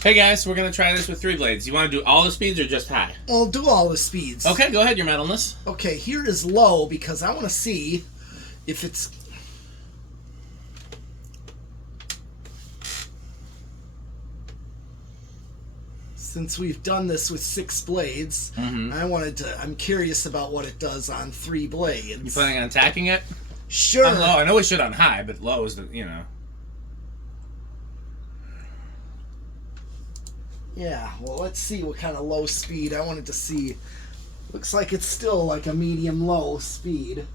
Hey guys, we're going to try this with 3 blades. You want to do all the speeds or just high? I'll do all the speeds. Okay, go ahead, your metalness. Okay, here is low because I want to see if it's... Since we've done this with 6 blades, I'm curious about what it does on 3 blades. You planning on attacking it? Sure. On low. I know we should on high, but low is the, Yeah, well, let's see what kind of low speed. I wanted to see. Looks like it's still like a medium-low speed.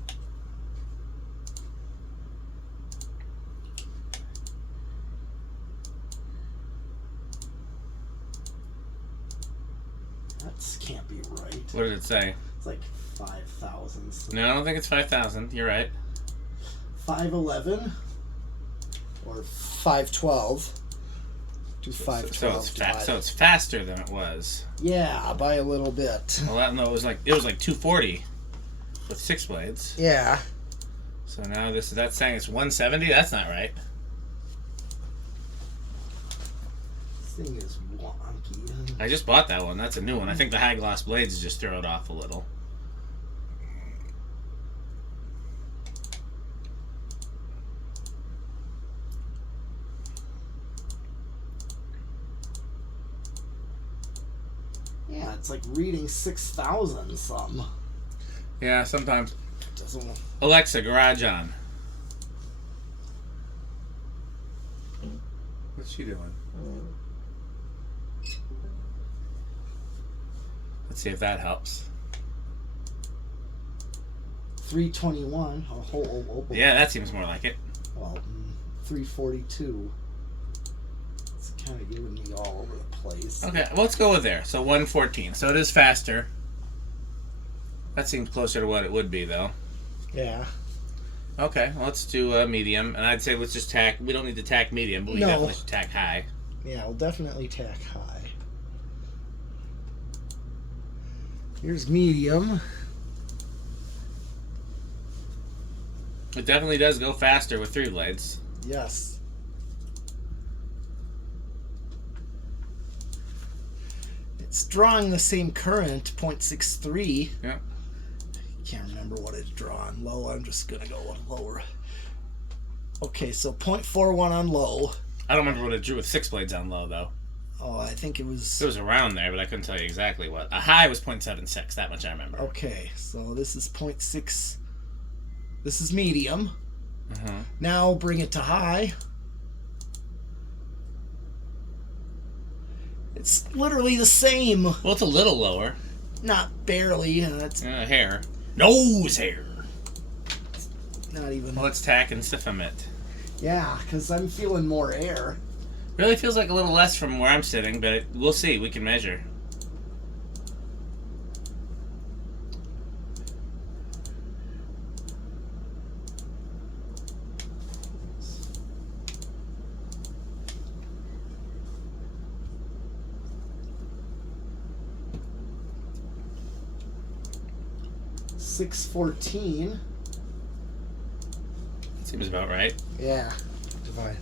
That can't be right. What did it say? It's like 5,000. No, I don't think it's 5,000. You're right. 511 or 512. Do 512. So it's faster than it was. Yeah, by a little bit. Well, no, it was like 240 with 6 blades. Yeah. So now that's saying it's 170. That's not right. This thing is wonky. I just bought that one. That's a new one. I think the high gloss blades just throw it off a little. Yeah, it's like reading 6,000 something. Yeah, sometimes. Doesn't. Alexa, garage on. What's she doing? Let's see if that helps. 321. Yeah, that seems more like it. Well, 342. It's kind of giving me all over the place. Okay, well, let's go with there. So 114. So it is faster. That seems closer to what it would be, though. Yeah. Okay, well, let's do medium. And I'd say let's just tack. We don't need to tack medium, but we definitely should tack high. Yeah, we'll definitely tack high. Here's medium. It definitely does go faster with 3 blades. Yes. It's drawing the same current, 0.63. Yeah. Can't remember what it's drawing. Low, I'm just going to go lower. Okay, so 0.41 on low. I don't remember what it drew with 6 blades on low, though. Oh, I think it was... It was around there, but I couldn't tell you exactly what. A high was 0.76, that much I remember. Okay, so this is 0.6. This is medium. Uh-huh. Now bring it to high. It's literally the same. Well, it's a little lower. Not barely. It's hair. Nose hair. not even... Well, let's tack and stiffen it. Yeah, because I'm feeling more air. Really feels like a little less from where I'm sitting, but we'll see. We can measure. $6.14. Seems about right. Yeah. Divide.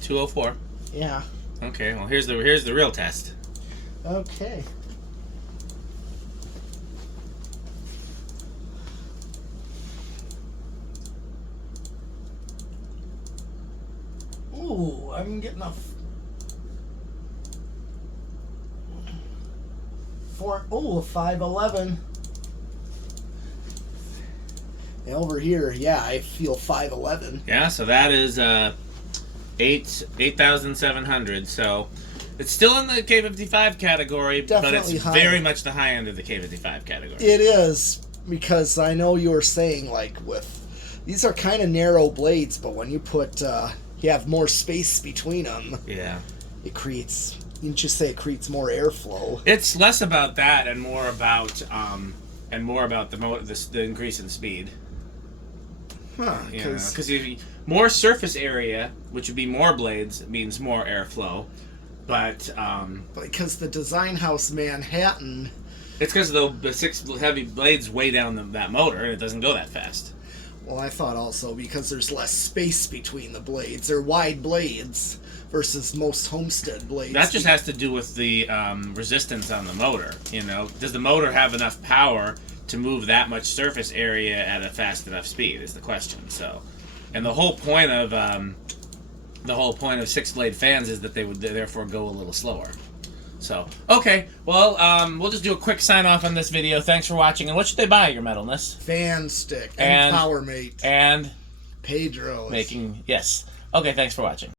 204. Yeah. Okay. Well, here's the real test. Okay. Ooh, I'm getting a 511. And over here, yeah, I feel 511. Yeah, so that is 8,700. So it's still in the K55 category, Definitely but it's high. very much the high end of the K55 category. It is, because I know you were saying, like, with these are kind of narrow blades, but when you put you have more space between them, Yeah. it creates, you just say it creates more airflow. It's less about that and more about the increase in speed. Huh, Because more surface area, which would be more blades, means more airflow. But because the design house Manhattan, it's because the 6 heavy blades weigh down that motor and it doesn't go that fast. well, I thought also because there's less space between the blades. They're wide blades, versus most Homestead blades. That just has to do with the resistance on the motor. Does the motor have enough power to move that much surface area at a fast enough speed? Is the question. So, and the whole point of 6-blade fans is that they would therefore go a little slower. So, okay, well, we'll just do a quick sign off on this video. Thanks for watching. And what should they buy, your metalness? Fan stick and Power Mate and Pedro's making yes. Okay, thanks for watching.